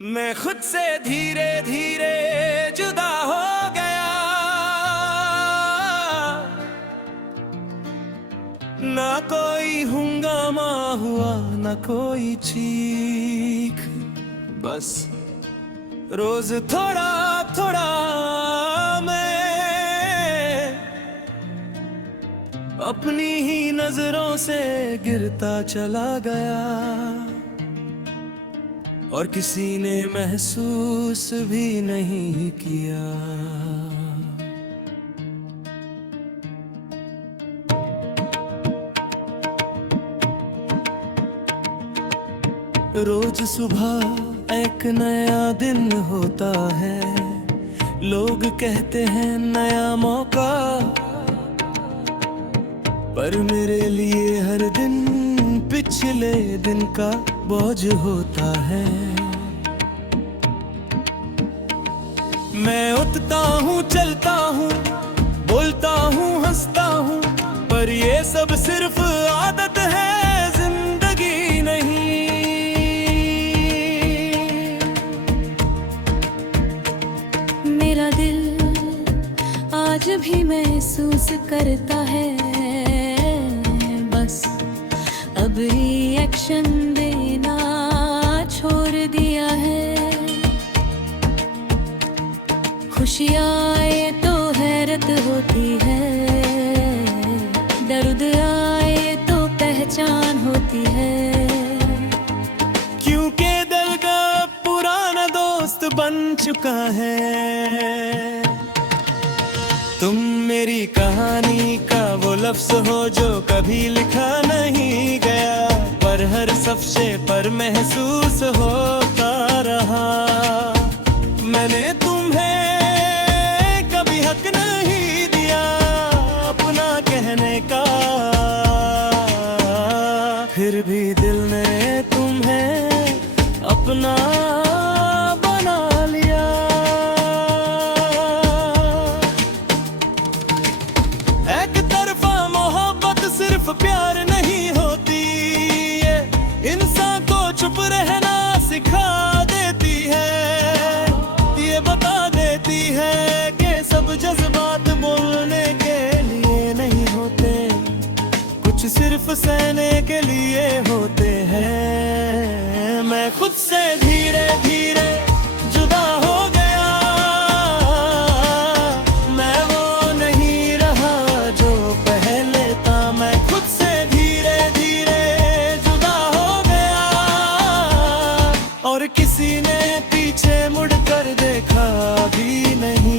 मैं खुद से धीरे धीरे जुदा हो गया, ना कोई हंगामा हुआ ना कोई चीख, बस रोज थोड़ा थोड़ा मैं अपनी ही नजरों से गिरता चला गया, और किसी ने महसूस भी नहीं किया। रोज सुबह एक नया दिन होता है, लोग कहते हैं नया मौका, पर मेरे लिए हर दिन पिछले दिन का बोझ होता है। मैं उठता हूँ, चलता हूँ, बोलता हूँ, हंसता हूँ, पर ये सब सिर्फ आदत है, जिंदगी नहीं। मेरा दिल आज भी महसूस करता है, बस अब रिएक्शन देना छोड़ दिया है। खुशियाँ आए तो हैरत होती है, दर्द आए तो पहचान होती है, क्योंकि दिल का पुराना दोस्त बन चुका है। तुम मेरी कहानी का वो लफ्ज हो जो कभी लिखा नहीं गया, पर हर सफ़े पर महसूस होता रहा। मैंने तुम्हें कभी हक नहीं दिया अपना कहने का, फिर भी दिल ने तुम्हें अपना बना लिया। एक तरफा मोहब्बत सिर्फ प्यार नहीं होती, ये इंसान को चुप रहना सिखा देती है, ये बता देती है कि सब जज्बात बोलने के लिए नहीं होते, कुछ सिर्फ सहने के लिए होते हैं। मैं खुद से धीरे धीरे जुदा हो गया, मैं वो नहीं रहा जो पहले था। मैं खुद से धीरे धीरे जुदा हो गया, और किसी ने पीछे मुड़कर देखा भी नहीं।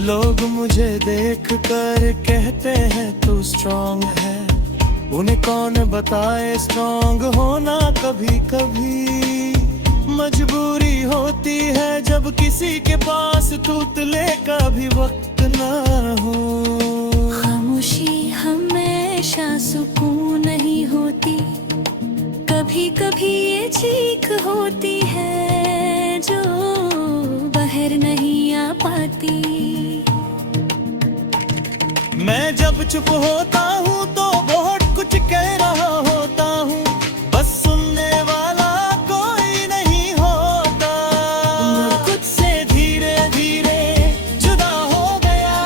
लोग मुझे देख कर कहते हैं तू स्ट्रॉन्ग है, उन्हें कौन बताए स्ट्रॉन्ग होना कभी कभी मजबूरी होती है, जब किसी के पास तूतले का भी वक्त ना हो। खामोशी हमेशा सुकून नहीं होती, कभी कभी ये चीख होती है जो बाहर नहीं आ पाती। मैं जब चुप होता हूँ तो बहुत कुछ कह रहा होता हूँ, बस सुनने वाला कोई नहीं होता। मैं खुद से धीरे धीरे जुदा हो गया,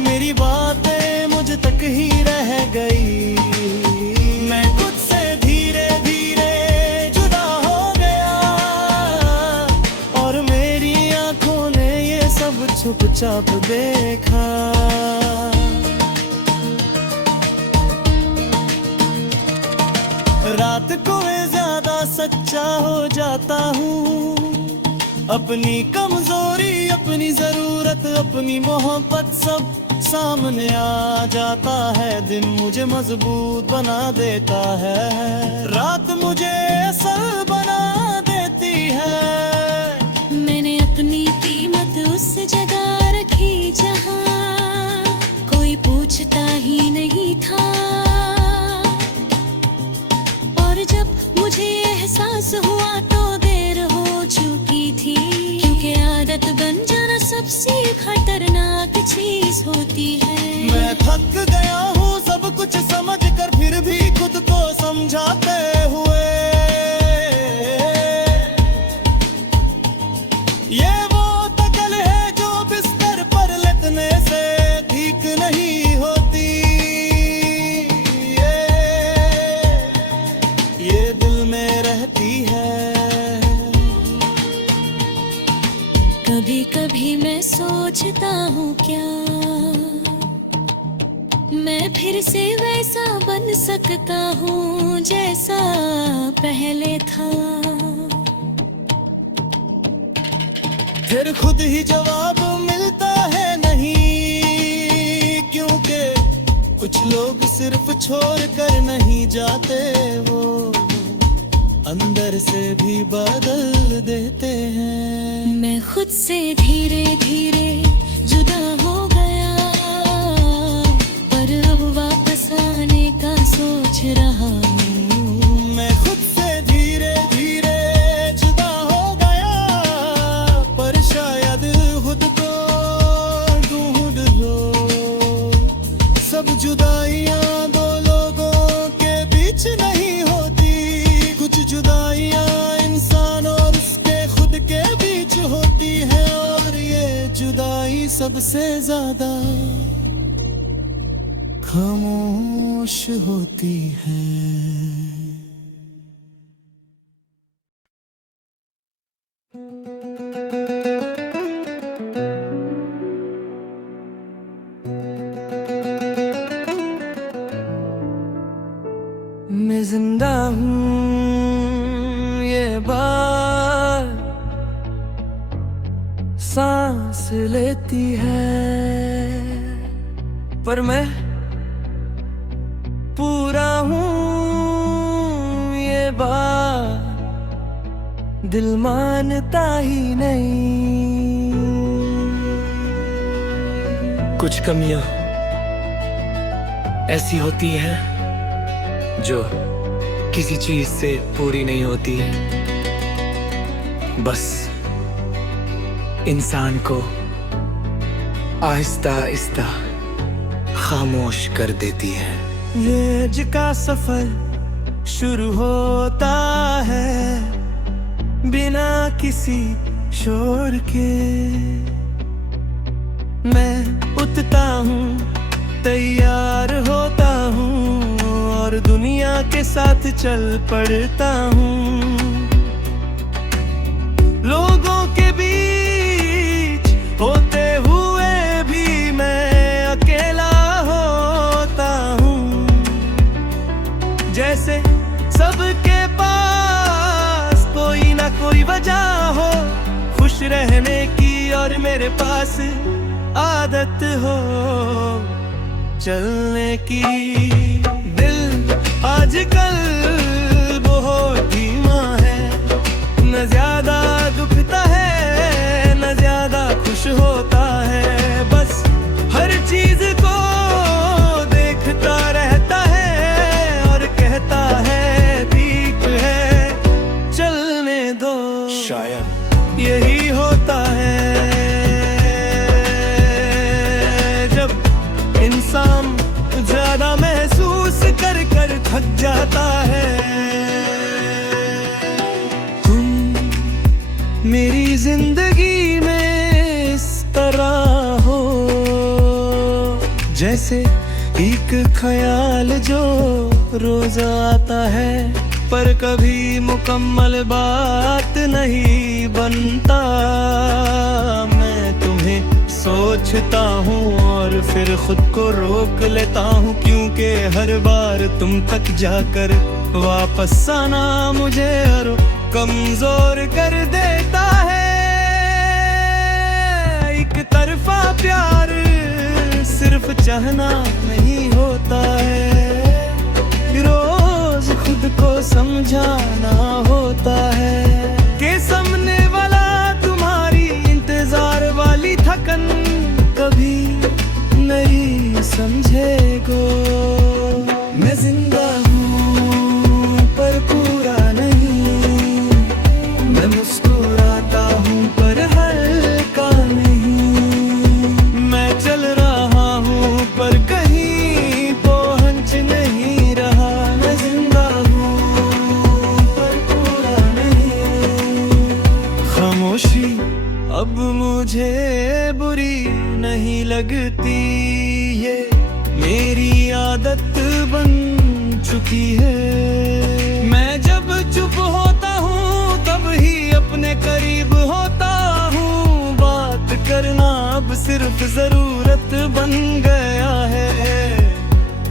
मेरी बातें मुझ तक ही रह गई। मैं खुद से धीरे धीरे जुदा हो गया, और मेरी आंखों ने ये सब चुपचाप देखा। रात को मैं ज्यादा सच्चा हो जाता हूँ, अपनी कमजोरी, अपनी जरूरत, अपनी मोहब्बत सब सामने आ जाता है। दिन मुझे मजबूत बना देता है, रात मुझे असल बना देती है। मैंने अपनी कीमत उस जगह रखी जहाँ कोई पूछता ही नहीं था, और जब मुझे एहसास हुआ तो देर हो चुकी थी, क्योंकि आदत बन जाना सबसे खतरनाक चीज होती है। मैं थक गया हूँ सब कुछ समझ कर, फिर भी खुद को समझाते हुए। ये वो तकल है जो बिस्तर पर लेटने से ठीक नहीं होती। ये दिल में रहती है। कभी कभी मैं सोचता हूँ क्या मैं फिर से वैसा बन सकता हूँ जैसा पहले था। फिर खुद ही जवाब मिलता है नहीं, क्योंकि कुछ लोग सिर्फ छोड़ कर नहीं जाते, वो अंदर से भी बदल देते हैं। मैं खुद से धीरे धीरे जुदा हो गया, पर अब वापस आने का सोच रहा हूँ। मैं खुद से धीरे धीरे जुदा हो गया, पर शायद खुद को ढूंढ लो। सब जुदाइयाँ दो लोगों के बीच नहीं होती, कुछ जुदाइयाँ इंसान और उसके खुद के बीच होती है। और ये जुदाई सबसे ज्यादा खामोश होती है। मैं जिंदा हूँ ये बात सांस लेती है, पर मैं पूरा हूँ ये बात दिल मानता ही नहीं। कुछ कमियां ऐसी होती हैं जो किसी चीज से पूरी नहीं होती, बस इंसान को आहिस्ता आहिस्ता खामोश कर देती है। ये आज का सफर शुरू होता है बिना किसी शोर के। मैं उठता हूँ, तैयार होता हूँ और दुनिया के साथ चल पड़ता हूँ। लोगों के बीच होते हुए भी मैं अकेला होता हूँ, जैसे सबके पास कोई ना कोई वजह हो खुश रहने की और मेरे पास आदत हो चलने की। दिल आजकल बहुत धीमा है, न ज्यादा दुखता है न ज्यादा खुश होता है, बस हर चीज को देखता रहता है और कहता है ठीक है चलने दो। शायद यही होता है जब इंसान ज्यादा महसूस कर कर थक जाता है। तुम मेरी जिंदगी में इस तरह हो जैसे एक ख्याल जो रोज आता है, पर कभी मुकम्मल बात नहीं बनता। मैं तुम्हें सोचता हूँ और फिर खुद को रोक लेता हूँ, क्योंकि हर बार तुम तक जाकर वापस आना मुझे और कमजोर कर देता है। एक तरफा प्यार सिर्फ चाहना नहीं होता है, रोज खुद को समझाना होता है कि सामने वाला तुम्हारी इंतजार वाली थकन कभी नहीं समझेगो। मैं जिंदा हूँ पर पूरा नहीं, मैं मुस्कुराता हूँ पर हल्का नहीं। बुरी नहीं लगती। ये मेरी आदत बन चुकी है। मैं जब चुप होता हूँ तब ही अपने करीब होता हूँ। बात करना अब सिर्फ जरूरत बन गया है,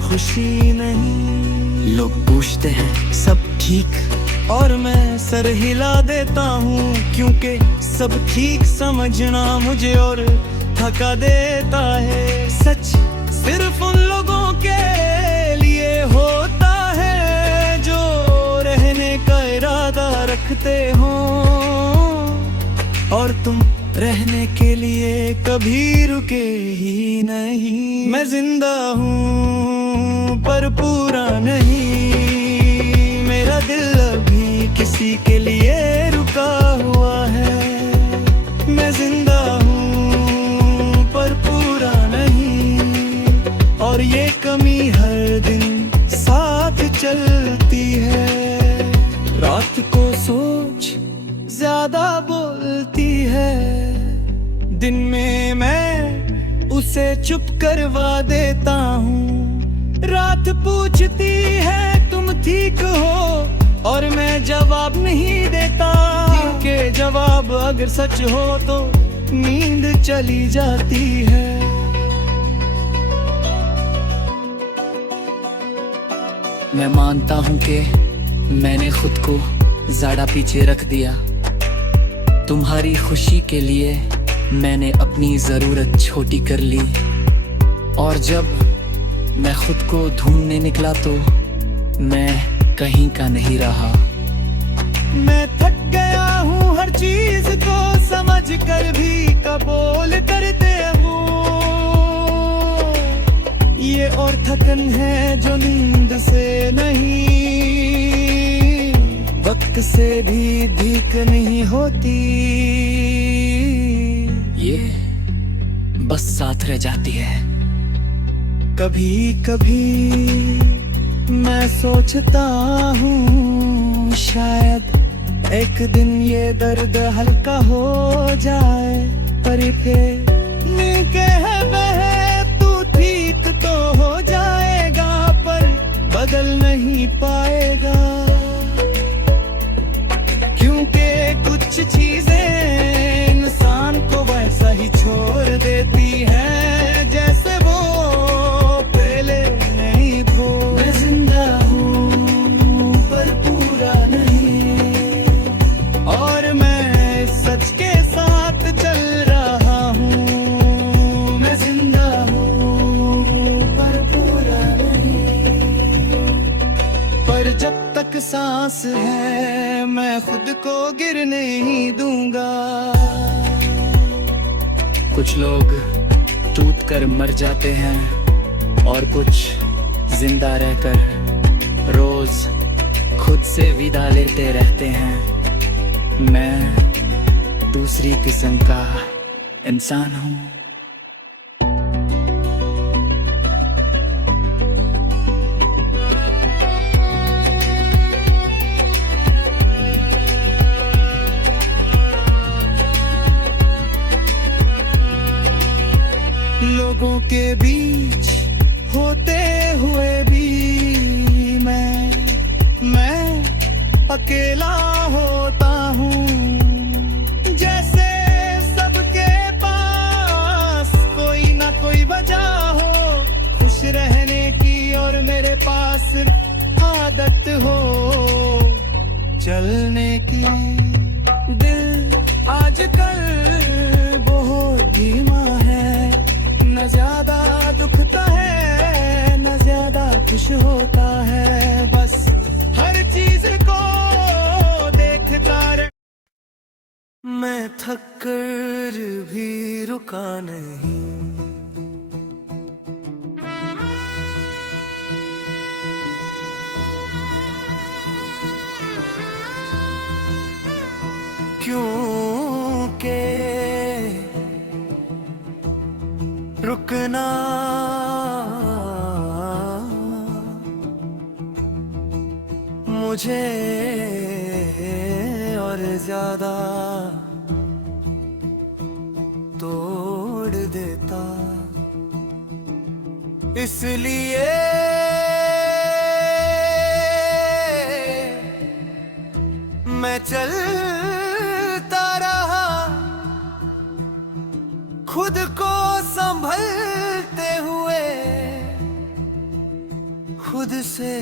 खुशी नहीं। लोग पूछते हैं सब ठीक, और मैं सर हिला देता हूँ, क्योंकि सब ठीक समझना मुझे और थका देता है। सच सिर्फ उन लोगों के लिए होता है जो रहने का इरादा रखते हो, और तुम रहने के लिए कभी रुके ही नहीं। मैं जिंदा हूँ पर पूरा नहीं, मेरा दिल अभी किसी के लिए रुका हुआ है। मैं जिंदा हूँ पर पूरा नहीं, और ये कमी हर दिन साथ चलती है। रात को सोच ज्यादा बोलती है, दिन में मैं उसे चुप करवा देता हूँ। रात पूछती है तुम ठीक हो, और मैं जवाब नहीं देता, क्योंकि जवाब अगर सच हो तो नींद चली जाती है। मैं मानता हूँ कि मैंने खुद को ज़्यादा पीछे रख दिया। तुम्हारी खुशी के लिए मैंने अपनी ज़रूरत छोटी कर ली, और जब मैं खुद को ढूंढने निकला तो मैं कहीं का नहीं रहा। मैं थक गया हूँ हर चीज को समझ कर भी कबूल करते हूँ। ये और थकन है जो नींद से नहीं, वक्त से भी भीख नहीं होती। ये बस साथ रह जाती है। कभी कभी मैं सोचता हूँ शायद एक दिन ये दर्द हल्का हो जाए, पर है वह तू ठीक तो हो जाएगा, पर बदल नहीं पाएगा। क्योंकि कुछ चीजें इंसान को वैसा ही छोड़ देती है जैसे वो पहले नहीं वो। मैं जिंदा हूँ पर पूरा नहीं, और मैं सच के साथ चल रहा हूँ। मैं जिंदा हूँ पर पूरा नहीं, पर जब तक सांस है मैं खुद को गिरने ही दूंगा। कुछ लोग टूट कर मर जाते हैं, और कुछ जिंदा रहकर रोज खुद से विदा लेते रहते हैं। मैं दूसरी किस्म का इंसान हूँ। लोगों के बीच होते हुए भी मैं अकेला होता हूँ। जैसे सबके पास कोई ना कोई वजह हो खुश रहने की, और मेरे पास आदत हो चलने की। दिल आजकल बहुत धीमा है, न ज्यादा दुखता है न ज्यादा खुश होता है, बस हर चीज को देखता रहे। मैं थक कर भी रुका नहीं, क्योंकि रुकना मुझे और ज्यादा तो तोड़ देता। इसलिए मैं चलता रहा, खुद को संभलते हुए, खुद से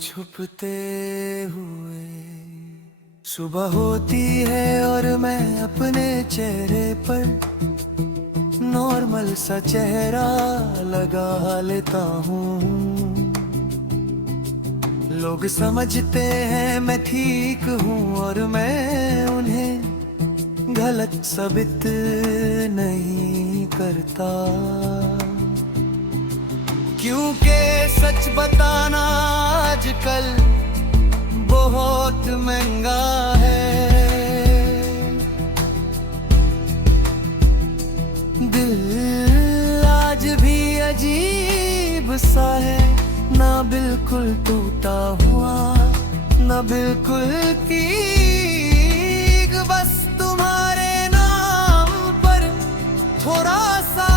छुपते हुए। सुबह होती है और मैं अपने चेहरे पर नॉर्मल सा चेहरा लगा लेता हूँ। लोग समझते हैं मैं ठीक हूँ और मैं उन्हें गलत साबित नहीं करता, क्योंकि सच बताना आजकल बहुत महंगा है। दिल आज भी अजीब सा है, ना बिल्कुल टूटा हुआ, ना बिल्कुल ठीक। बस तुम्हारे नाम पर थोड़ा सा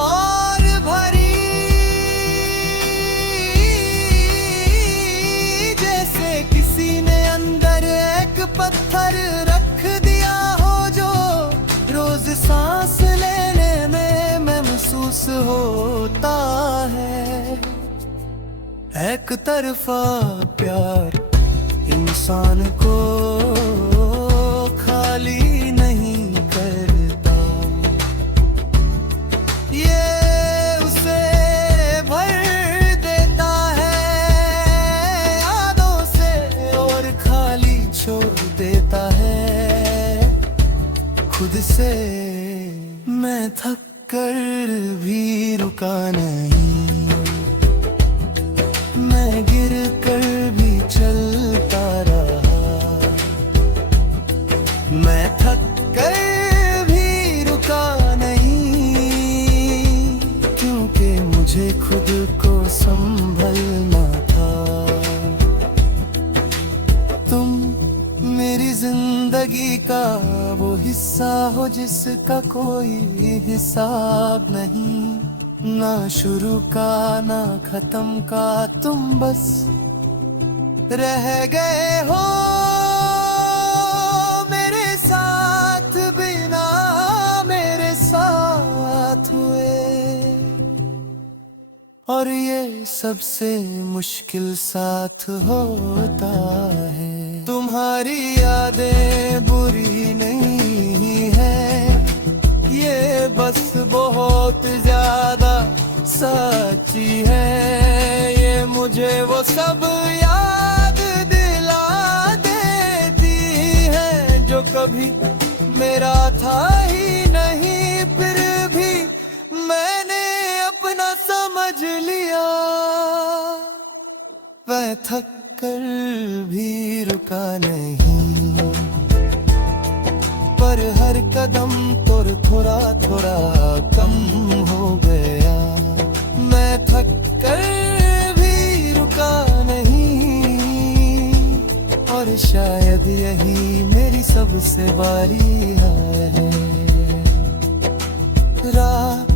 और भरी, जैसे किसी ने अंदर एक पत्थर रख दिया हो, जो रोज सांस लेने में महसूस होता है। एक तरफा प्यार इंसान को खाली नहीं करता, ये उसे भर देता है यादों से और खाली छोड़ देता है खुद से। मैं थक कर भी रुका नहीं, मैं गिर कर भी चलता रहा। मैं थक कर भी रुका नहीं, क्योंकि मुझे खुद को संभलना था। तुम मेरी जिंदगी का वो हिस्सा हो जिसका कोई हिसाब नहीं, ना शुरू का ना खत्म का। तुम बस रह गए हो मेरे साथ, बिना मेरे साथ हुए। और ये सबसे मुश्किल साथ होता है। तुम्हारी यादें बुरी नहीं है, ये बस बहुत ज्यादा सच्ची है। ये मुझे वो सब याद दिला देती है जो कभी मेरा था ही नहीं, फिर भी मैंने अपना समझ लिया। वह थक कर भी रुका नहीं, पर हर कदम तोर थोड़ा थोड़ा कम हो गया। मैं थक कर भी रुका नहीं, और शायद यही मेरी सबसे बारी है। रात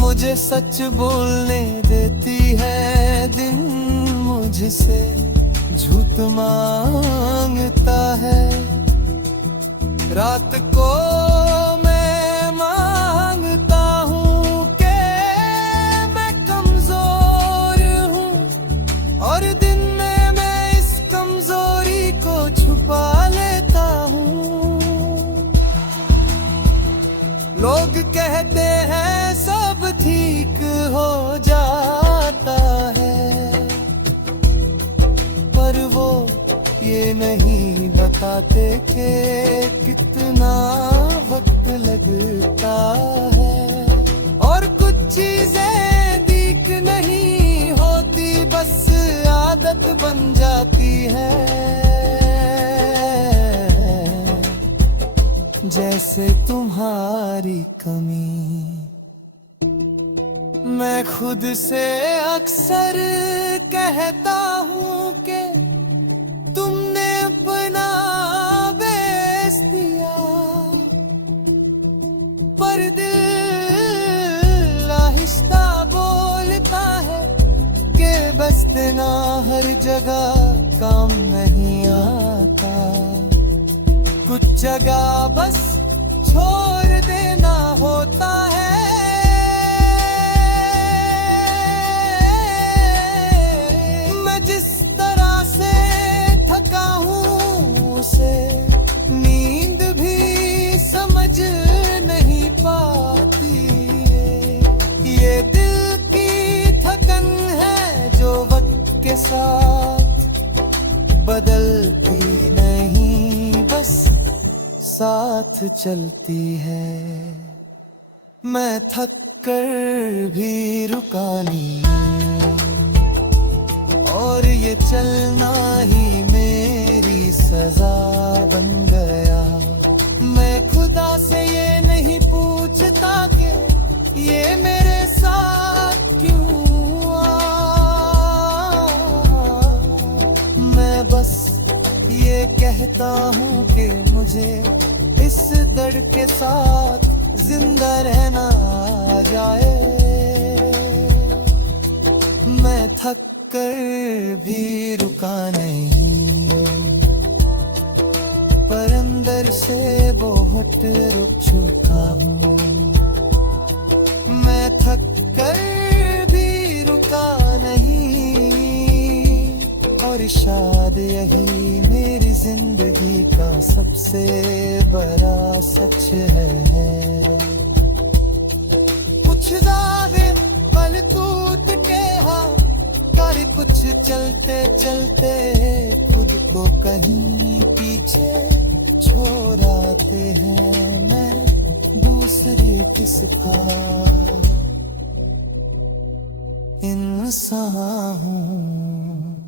मुझे सच बोलने देती है, दिन मुझसे झूठ मांगता है। रात को मैं मांगता हूँ कि मैं कमजोर हूँ, और दिन में मैं इस कमजोरी को छुपा लेता हूँ। लोग कहते हैं सब ठीक हो जाता है, पर वो ये नहीं बताते कि कितना वक्त लगता है। और कुछ चीजें दीख नहीं होती, बस आदत बन जाती है। जैसे तुम्हारी कमी, मैं खुद से अक्सर कहता हूँ कि तुमने अपना बेच दिया। पर दिल आहिस्ता बोलता है कि बस देना हर जगह काम नहीं आता, कुछ जगह बस छोड़ देना होता है। मैं जिस तरह से थका हूँ उसे नींद भी समझ नहीं पाती। ये दिल की थकन है जो वक्त के साथ बदलती नहीं, बस साथ चलती है। मैं थक कर भी रुका नहीं, और ये चलना ही मेरी सजा बन गया। मैं खुदा से ये नहीं पूछता कि ये मेरे साथ क्यों हुआ, मैं बस ये कहता हूँ कि मुझे इस दर्द के साथ जिंदा रहना आ जाए। मैं थक कर भी रुका नहीं, पर अंदर से बहुत रुक चुका हूँ। मैं थक कर भी रुका नहीं, और शायद यही मेरी जिंदगी का सबसे बड़ा सच है। कुछ ज़्यादा पल टूट के हाँ कर कुछ चलते चलते खुद को कहीं पीछे छोड़ आते हैं। मैं दूसरी किसका इंसान हूँ।